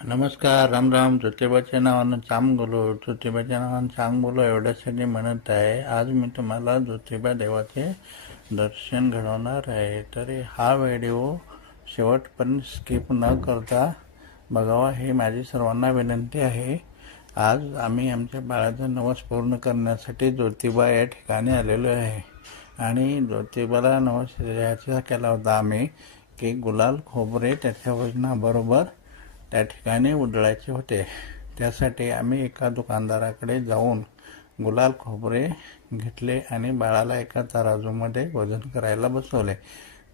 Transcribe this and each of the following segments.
नमस्कार, राम राम. ज्योतिबाच्या नावानं चांग बोलो एवढ्यासाठी म्हणत आहे. आज मी तुम्हाला ज्योतिबा देवाचे दर्शन घडवणार आहे. तरी हा व्हिडिओ शेवटपर्यंत स्किप न करता बघावा ही माझी सर्वांना विनंती आहे. आज आम्ही आमच्या बाळाचा नवस पूर्ण करण्यासाठी ज्योतिबा या ठिकाणी आलेलो आहे. आणि ज्योतिबाला नवस याचा केला होता आम्ही की गुलाल खोबरे त्याच्या वजनाबरोबर त्या ठिकाणी उधळायचे होते. त्यासाठी आम्ही एका दुकानदाराकडे जाऊन गुलाल खोबरे घेतले आणि बाळाला एका तराजूमध्ये वजन करायला बसवले.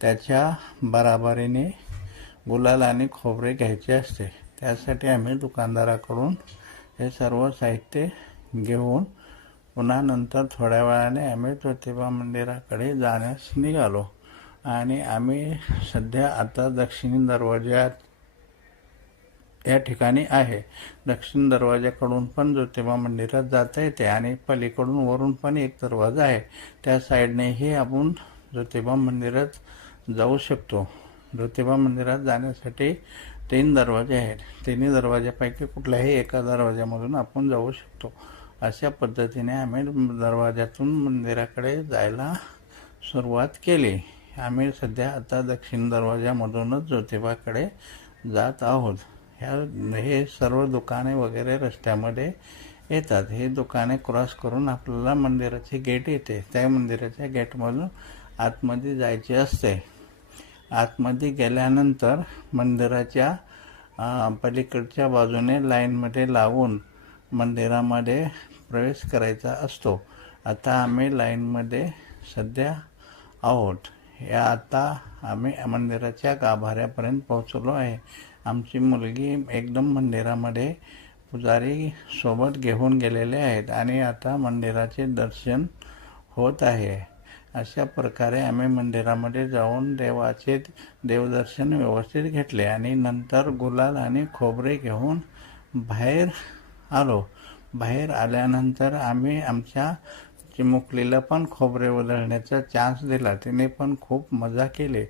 त्याच्या बराबरीने गुलाल आणि खोबरे घ्यायचे असते. त्यासाठी आम्ही दुकानदाराकडून हे सर्व साहित्य घेऊन पुन्हा नंतर थोड्या वेळाने आम्ही ज्योतिबा मंदिराकडे जाण्यास निघालो. आणि आम्ही सध्या आता दक्षिणी दरवाज्यात या ठिकाणी आहे. दक्षिण दरवाजाकडून पण ज्योतिबा मंदिरात जाता येते आणि पलीकडून वरून पण एक दरवाजा आहे. त्या साईडनेही आपण ज्योतिबा मंदिरात जाऊ शकतो. ज्योतिबा मंदिरात जाण्यासाठी 3 दरवाजे आहेत. तिन्ही दरवाजापैकी कुठल्याही एका दरवाजामधून आपण जाऊ शकतो. अशा पद्धतीने आम्ही दरवाजातून मंदिराकडे जायला सुरुवात केली. आम्ही सध्या आता दक्षिण दरवाजामधूनच ज्योतिबाकडे जात आहोत. हे सर्व दुकाने वगैरे रस्त्यामध्ये येतात. हे दुकाने क्रॉस करून आपल्याला मंदिराचे गेट येते. त्या मंदिराच्या गेटमधून आतमध्ये जायचे असते. आतमध्ये गेल्यानंतर मंदिराच्या पलीकडच्या बाजूने लाईनमध्ये लागून मंदिरामध्ये प्रवेश करायचा असतो. आता आम्ही लाईनमध्ये सध्या आहोत. आता आम्ही मंदिराच्या गाभाऱ्यापर्यंत पोहोचलो आहे. आमची मुलगी एकदम मंदिरामध्ये पुजारी सोबत घेऊन गेलेले आहेत आणि आता मंदिराचे दर्शन होत आहे. अशा प्रकारे आम्ही मंदिरामध्ये जाऊन देवाचे देवदर्शन व्यवस्थित घेतले आणि नंतर गुलाल आणि खोबरे घेऊन बाहेर आलो. बाहेर आल्यानंतर आम्ही आमच्या चिमुकलीला पण खोबरे उधळण्याचा चान्स दिला. तिने पण खूप मजा केली.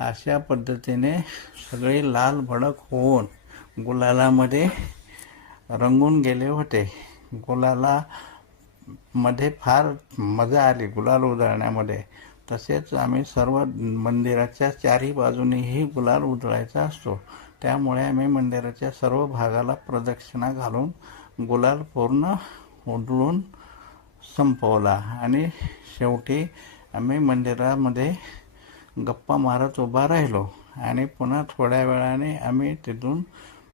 अशा पद्धतीने सगळे लाल भडक होऊन गुलालामध्ये रंगून गेले होते. गुलालामध्ये फार मजा आली गुलाल उधळण्यामध्ये. तसेच आम्ही सर्व मंदिराच्या चारही बाजूनेही गुलाल उधळायचा असतो. त्यामुळे आम्ही मंदिराच्या सर्व भागाला प्रदक्षिणा घालून गुलाल पूर्ण उधळून संपवला आणि शेवटी आम्ही मंदिरामध्ये गप्पा मारत उभा राहिलो आणि पुन्हा थोड्या वेळाने आम्ही तिथून